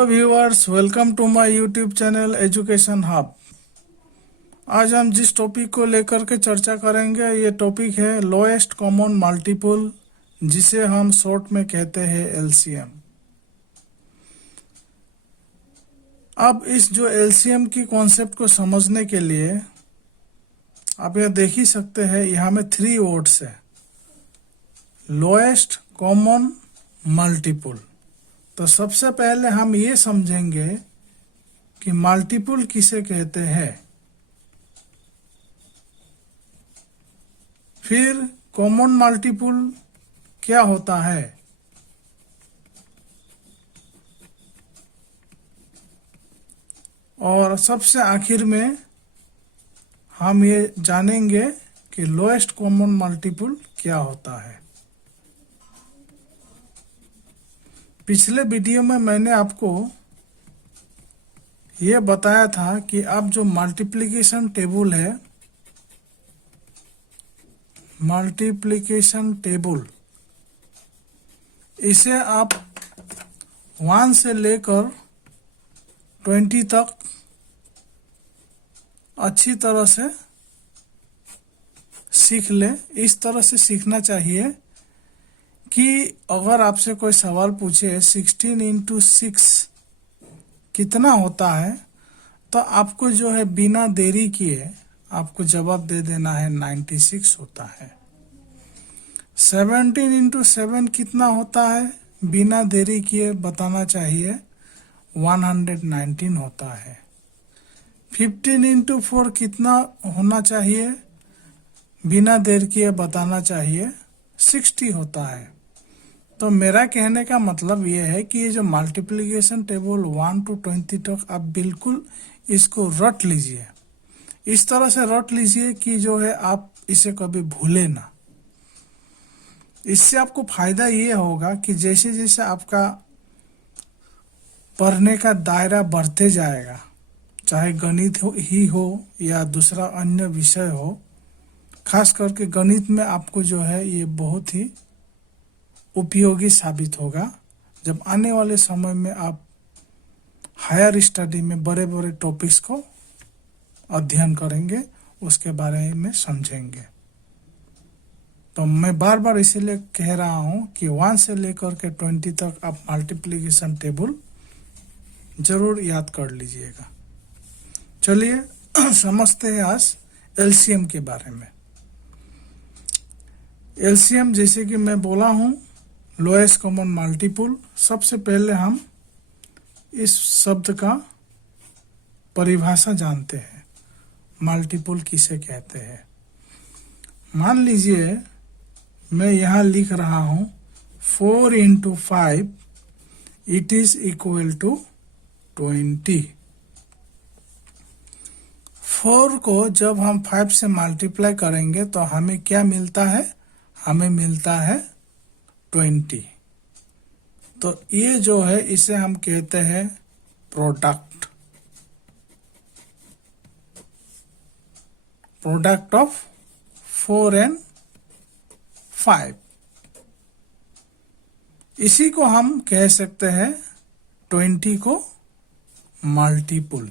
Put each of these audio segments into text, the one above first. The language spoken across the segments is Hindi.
Hello viewers, welcome to my YouTube channel education hub. आज हम जिस टॉपिक को लेकर के चर्चा करेंगे ये टॉपिक है लोएस्ट कॉमन मल्टीपल, जिसे हम शॉर्ट में कहते हैं एलसीएम। अब इस जो एलसीएम की कॉन्सेप्ट को समझने के लिए आप यह देख ही सकते हैं, यहाँ में 3 वर्ड्स है, लोएस्ट कॉमन मल्टीपल। तो सबसे पहले हम ये समझेंगे कि मल्टीपल किसे कहते हैं, फिर कॉमन मल्टीपल क्या होता है, और सबसे आखिर में हम ये जानेंगे कि लोएस्ट कॉमन मल्टीपल क्या होता है। पिछले वीडियो में मैंने आपको ये बताया था कि अब जो मल्टीप्लिकेशन टेबल है, मल्टीप्लिकेशन टेबल, इसे आप 1 से लेकर 20 तक अच्छी तरह से सीख ले। इस तरह से सीखना चाहिए कि अगर आपसे कोई सवाल पूछे 16 इंटू 6 कितना होता है, तो आपको जो है बिना देरी किए आपको जवाब दे देना है 96 होता है। 17 इंटू 7 कितना होता है, बिना देरी किए बताना चाहिए 119 होता है। 15 इंटू 4 कितना होना चाहिए, बिना देर किए बताना चाहिए 60 होता है। तो मेरा कहने का मतलब ये है कि ये जो मल्टीप्लिकेशन टेबल 1 to 20 तक आप बिल्कुल इसको रट लीजिए, इस तरह से रट लीजिए कि जो है आप इसे कभी भूले ना। इससे आपको फायदा ये होगा कि जैसे जैसे आपका पढ़ने का दायरा बढ़ते जाएगा, चाहे गणित ही हो या दूसरा अन्य विषय हो, खास करके गणित में आपको जो है ये बहुत ही उपयोगी साबित होगा। जब आने वाले समय में आप हायर स्टडी में बड़े बड़े टॉपिक्स को अध्ययन करेंगे, उसके बारे में समझेंगे। तो मैं बार बार इसीलिए कह रहा हूं कि 1 से लेकर के 20 तक आप मल्टीप्लिकेशन टेबल जरूर याद कर लीजिएगा। चलिए समझते हैं आज एलसीएम के बारे में। एलसीएम जैसे कि मैं बोला हूं, लोएस्ट कॉमन मल्टीपल। सबसे पहले हम इस शब्द का परिभाषा जानते हैं, मल्टीपल किसे कहते हैं। मान लीजिए मैं यहाँ लिख रहा हूँ 4 into 5 it is equal to 20। 4 को जब हम 5 से मल्टीप्लाई करेंगे तो हमें क्या मिलता है, हमें मिलता है 20। तो ये जो है इसे हम कहते हैं प्रोडक्ट, प्रोडक्ट ऑफ 4 and 5। इसी को हम कह सकते हैं 20 को मल्टीपल।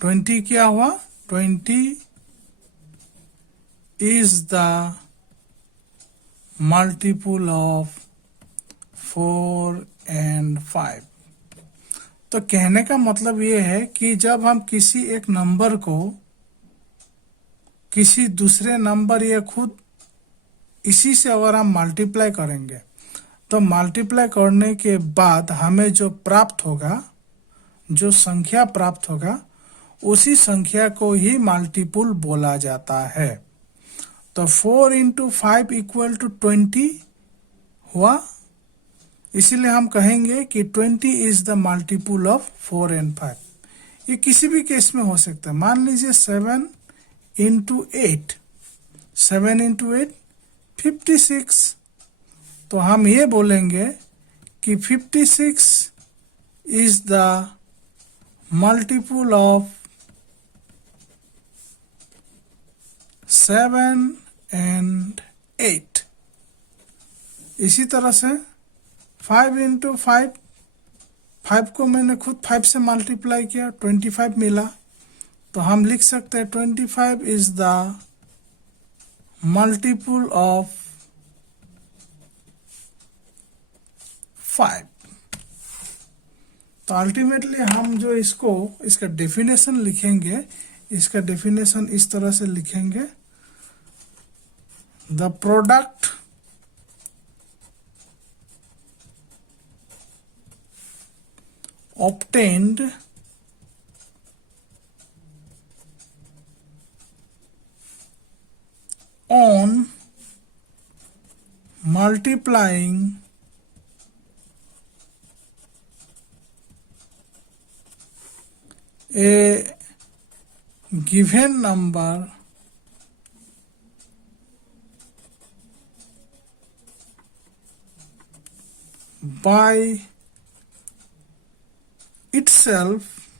20 क्या हुआ, 20 is the multiple of 4 and 5। तो कहने का मतलब ये है कि जब हम किसी एक नंबर को किसी दूसरे नंबर या खुद इसी से अगर हम मल्टीप्लाई करेंगे, तो मल्टीप्लाई करने के बाद हमें जो प्राप्त होगा, जो संख्या प्राप्त होगा, उसी संख्या को ही मल्टीपल बोला जाता है। तो 4 इंटू 5 इक्वल टू 20 हुआ, इसीलिए हम कहेंगे कि 20 is the multiple of 4 and 5। ये किसी भी केस में हो सकता है। मान लीजिए 7 इंटू 8, 7 इंटू 8 56। तो हम ये बोलेंगे कि 56 is the multiple of 7 and 8। इसी तरह से 5 इंटू 5 5 को मैंने खुद 5 से मल्टीप्लाई किया, 25 मिला। तो हम लिख सकते हैं 25 इज द मल्टीपल ऑफ 5। तो अल्टीमेटली हम जो इसका डेफिनेशन लिखेंगे, इसका डेफिनेशन इस तरह से लिखेंगे, the product obtained on multiplying a given number by itself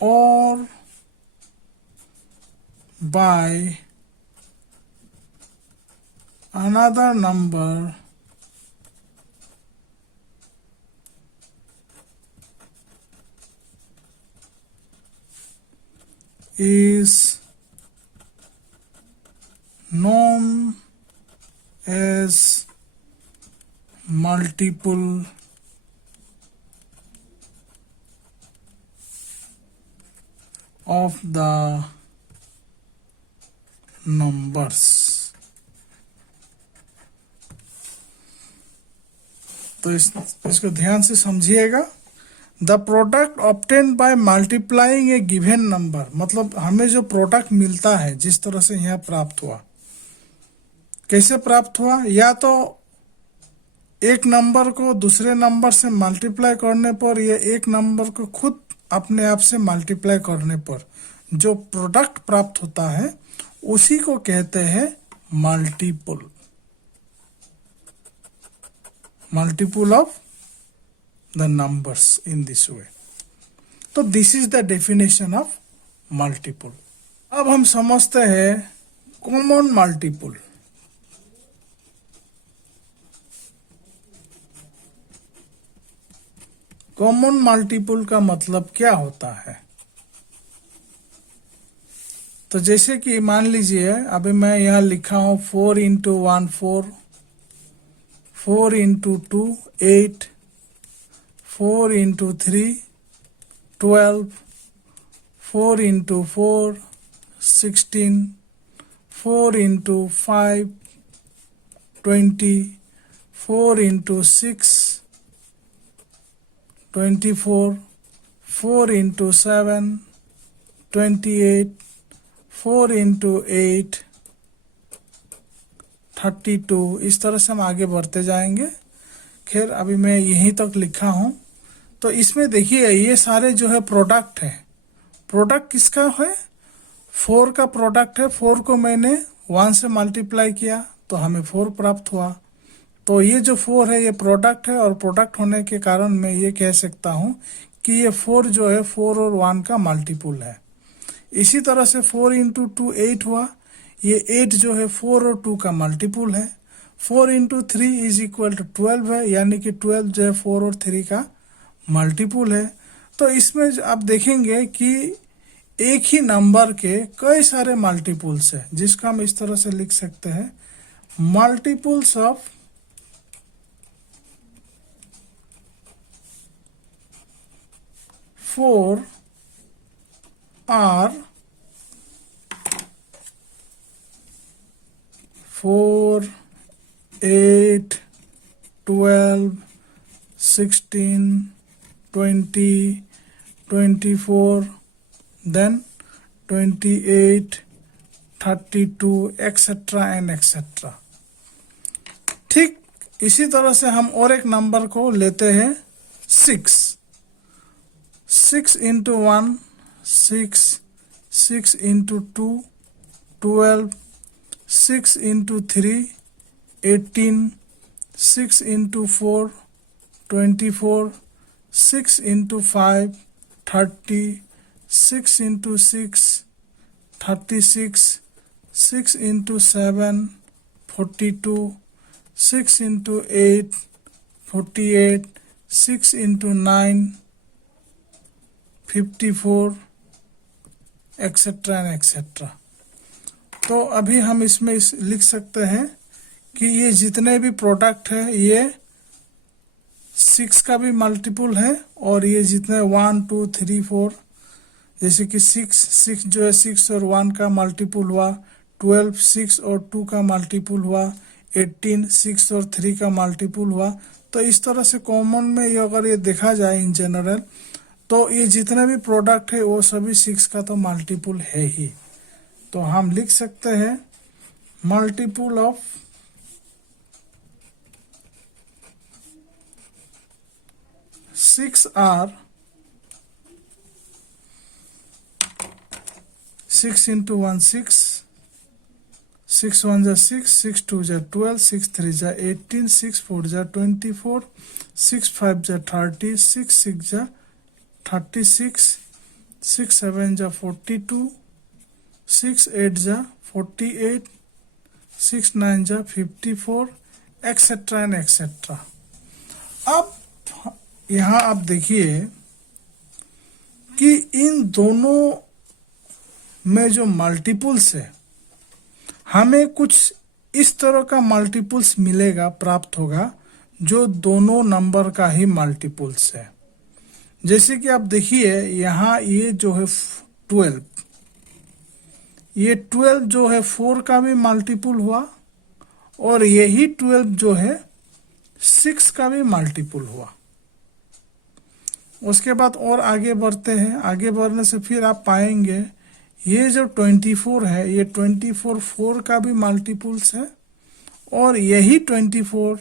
or by another number is known as multiple of the numbers। तो इसको ध्यान से समझिएगा। The product obtained by multiplying A given number, मतलब हमें जो प्रोडक्ट मिलता है, जिस तरह से यहाँ प्राप्त हुआ, कैसे प्राप्त हुआ? या तो एक नंबर को दूसरे नंबर से मल्टीप्लाई करने पर, या एक नंबर को खुद अपने आप से मल्टीप्लाई करने पर जो प्रोडक्ट प्राप्त होता है उसी को कहते हैं multiple, multiple of the numbers in this way. तो this is the definition of multiple. अब हम समझते हैं कॉमन मल्टीपल। कॉमन मल्टीपल का मतलब क्या होता है? तो जैसे कि मान लीजिए अभी मैं यहाँ लिखा हूं 4 into 1 4, 4 into 2 8, 4 into 3 12, 4 into 4 16, 4 into 5 20, 4 into 6 24, 4 into 7 28, 4 into 8 32। इस तरह से हम आगे बढ़ते जाएंगे। खैर अभी मैं यहीं तक लिखा हूं। तो इसमें देखिए ये सारे जो है प्रोडक्ट है। प्रोडक्ट किसका है? 4 का प्रोडक्ट है। 4 को मैंने 1 से मल्टीप्लाई किया तो हमें 4 प्राप्त हुआ। तो ये जो 4 है ये प्रोडक्ट है, और प्रोडक्ट होने के कारण मैं ये कह सकता हूं कि ये 4 जो है 4 और 1 का मल्टीपल है। इसी तरह से 4 इंटू 2 8 हुआ। ये 8 जो है 4 और 2 का मल्टीपल है। 4 इंटू 3 इज इक्वल टू 12 है, यानी कि 12 जो है 4 और 3 का मल्टीपल है। तो इसमें आप देखेंगे कि एक ही नंबर के कई सारे मल्टीपल्स है, जिसका हम इस तरह से लिख सकते हैं multiples of 4 are 4, 8, 12, 16, 20, 24, then 28, 32, etc. and etc. ठीक इसी तरह से हम और एक नंबर को लेते हैं 6। 6 into 1 6, 6 into 2 12, 6 into 3 18, 6 into 4 24, 6 into 5 30, 6 into 6 36, 6 into 7 42, 6 into 8 48, 6 into 9, 54, etcetera and etcetera. तो अभी हम इसमें लिख सकते हैं कि ये जितने भी प्रोडक्ट है ये 6 का भी मल्टीपुल है, और ये जितने 1 2 3 4, जैसे कि 6 जो है 6 और 1 का मल्टीपुल हुआ, 12 6 और 2 का मल्टीपुल हुआ, 18 6 और 3 का मल्टीपुल हुआ। तो इस तरह से कॉमन में ये अगर ये देखा जाए इन जनरल, तो ये जितने भी प्रोडक्ट है वो सभी 6 का तो मल्टीपुल है ही। तो हम लिख सकते हैं मल्टीपुल ऑफ 6 आर 6 into 1 6, 6 1 जा 6, 6 2 जा 12, 6 3 जा 18, 6 4 जा 24, 6 5 जा 30, 6 6 जा 36, 6 7 जा 42, 6 8 जा 48, 6 9 जा 54, एक्सेट्रा एंड एक्सेट्रा। अब यहाँ आप देखिए कि इन दोनों में जो मल्टीपुल्स है, हमें कुछ इस तरह का मल्टीपुल्स मिलेगा, प्राप्त होगा, जो दोनों नंबर का ही मल्टीपुल्स है। जैसे कि आप देखिए यहाँ ये जो है 12, ये 12 जो है 4 का भी मल्टीपुल हुआ, और यही 12 जो है 6 का भी मल्टीपुल हुआ। उसके बाद और आगे बढ़ते हैं, आगे बढ़ने से फिर आप पाएंगे ये जो 24 है, ये 24 4 का भी मल्टीपुल्स है, और यही 24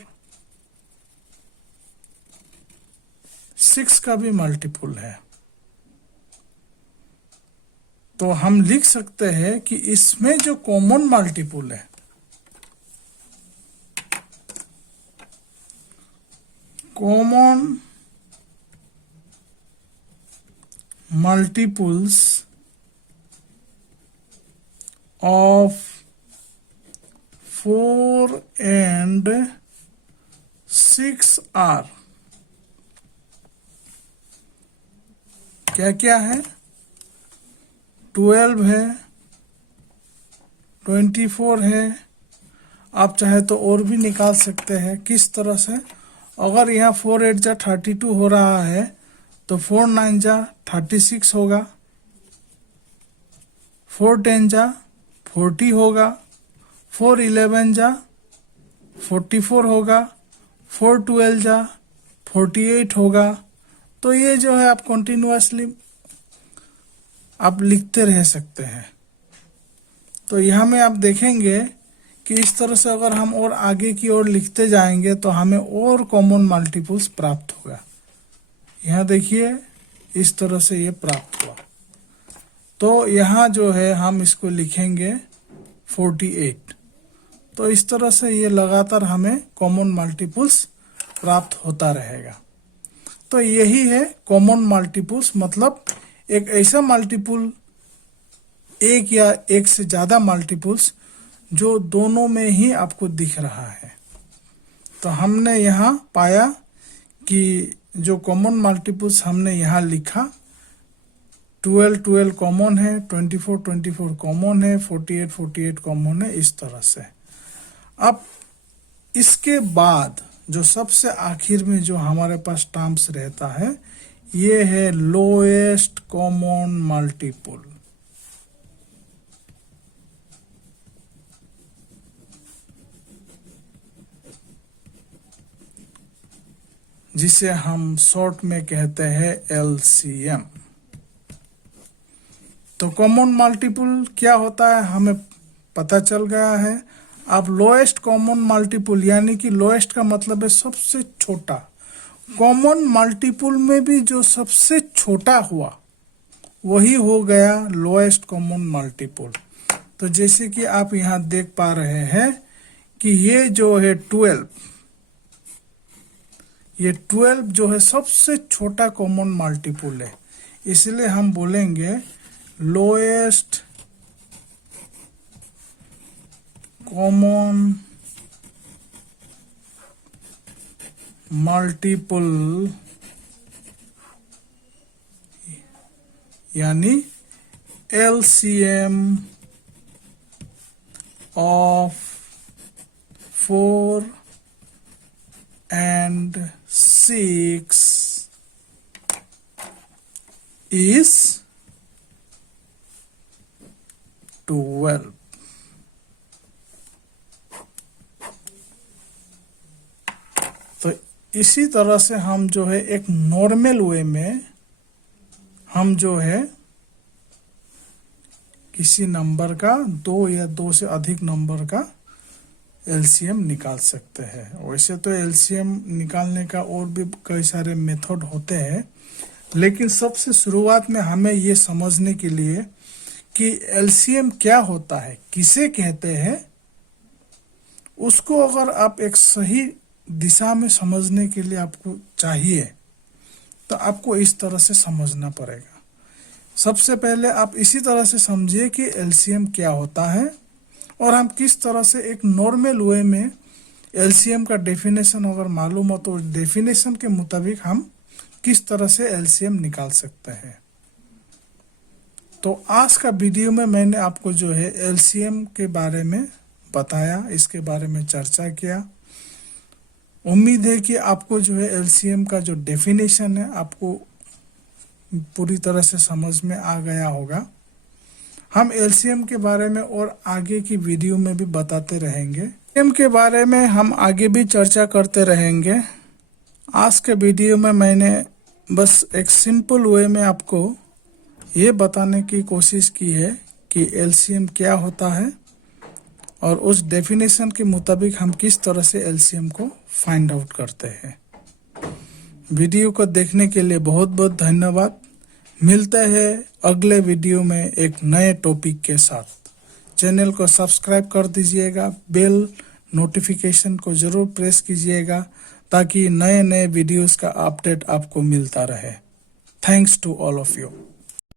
6 का भी मल्टीपुल है। तो हम लिख सकते हैं कि इसमें जो कॉमन मल्टीपुल है, common multiples of 4 and 6 are क्या क्या है? 12 है, 24 है। आप चाहे तो और भी निकाल सकते हैं। किस तरह से? अगर यहाँ 4 8 जा 32 हो रहा है, तो 4 9 जा 36 होगा, 4 10 जा 40 होगा, 4 11 जा 44 होगा, 4 12 जा 48 होगा। तो ये जो है आप कंटिन्यूअसली आप लिखते रह सकते हैं। तो यहाँ में आप देखेंगे कि इस तरह से अगर हम और आगे की ओर लिखते जाएंगे तो हमें और कॉमन मल्टीपल्स प्राप्त होगा। यहाँ देखिए इस तरह से ये प्राप्त हुआ। तो यहाँ जो है हम इसको लिखेंगे 48। तो इस तरह से ये लगातार हमें कॉमन मल्टीपल्स प्राप्त होता रहेगा। तो यही है कॉमन मल्टीपल्स, मतलब एक ऐसा मल्टीपल, एक या एक से ज्यादा मल्टीपल्स जो दोनों में ही आपको दिख रहा है। तो हमने यहाँ पाया कि जो कॉमन मल्टीपल्स हमने यहाँ लिखा, 12 12 कॉमन है, 24 24 कॉमन है, 48 48 कॉमन है, इस तरह से। अब इसके बाद जो सबसे आखिर में जो हमारे पास टर्म्स रहता है, ये है लोएस्ट कॉमन मल्टीपल। जिसे हम शॉर्ट में कहते हैं एलसीएम। तो कॉमन मल्टीपल क्या होता है हमें पता चल गया है। अब लोएस्ट कॉमन मल्टीपल, यानी कि लोएस्ट का मतलब है सबसे छोटा। कॉमन मल्टीपल में भी जो सबसे छोटा हुआ वही हो गया लोएस्ट कॉमन मल्टीपल। तो जैसे कि आप यहाँ देख पा रहे हैं कि ये जो है 12, ये 12 जो है सबसे छोटा कॉमन मल्टीपल है, इसलिए हम बोलेंगे लोएस्ट कॉमन मल्टीपल यानी LCM of 4 and 6 is 12। तो इसी तरह से हम जो है एक नॉर्मल वे में हम जो है किसी नंबर का 2 या 2 से अधिक नंबर का एलसीएम निकाल सकते हैं। वैसे तो एलसीएम निकालने का और भी कई सारे मेथड होते हैं, लेकिन सबसे शुरुआत में हमें ये समझने के लिए कि एलसीएम क्या होता है, किसे कहते हैं, उसको अगर आप एक सही दिशा में समझने के लिए आपको चाहिए तो आपको इस तरह से समझना पड़ेगा। सबसे पहले आप इसी तरह से समझिए कि एलसीएम क्या होता है और हम किस तरह से एक नॉर्मल वे में एलसीएम का डेफिनेशन अगर मालूम हो तो डेफिनेशन के मुताबिक हम किस तरह से एलसीएम निकाल सकते हैं। तो आज का वीडियो में मैंने आपको जो है एलसीएम के बारे में बताया, इसके बारे में चर्चा किया। उम्मीद है कि आपको जो है एलसीएम का जो डेफिनेशन है आपको पूरी तरह से समझ में आ गया होगा। हम एलसीएम के बारे में और आगे की वीडियो में भी बताते रहेंगे। एलसीएम के बारे में हम आगे भी चर्चा करते रहेंगे। आज के वीडियो में मैंने बस एक सिंपल वे में आपको ये बताने की कोशिश की है कि एलसीएम क्या होता है और उस डेफिनेशन के मुताबिक हम किस तरह से एलसीएम को फाइंड आउट करते हैं। वीडियो को देखने के लिए बहुत बहुत धन्यवाद। मिलते हैं अगले वीडियो में एक नए टॉपिक के साथ। चैनल को सब्सक्राइब कर दीजिएगा, बेल नोटिफिकेशन को जरूर प्रेस कीजिएगा ताकि नए नए वीडियोस का अपडेट आपको मिलता रहे। Thanks to all of you.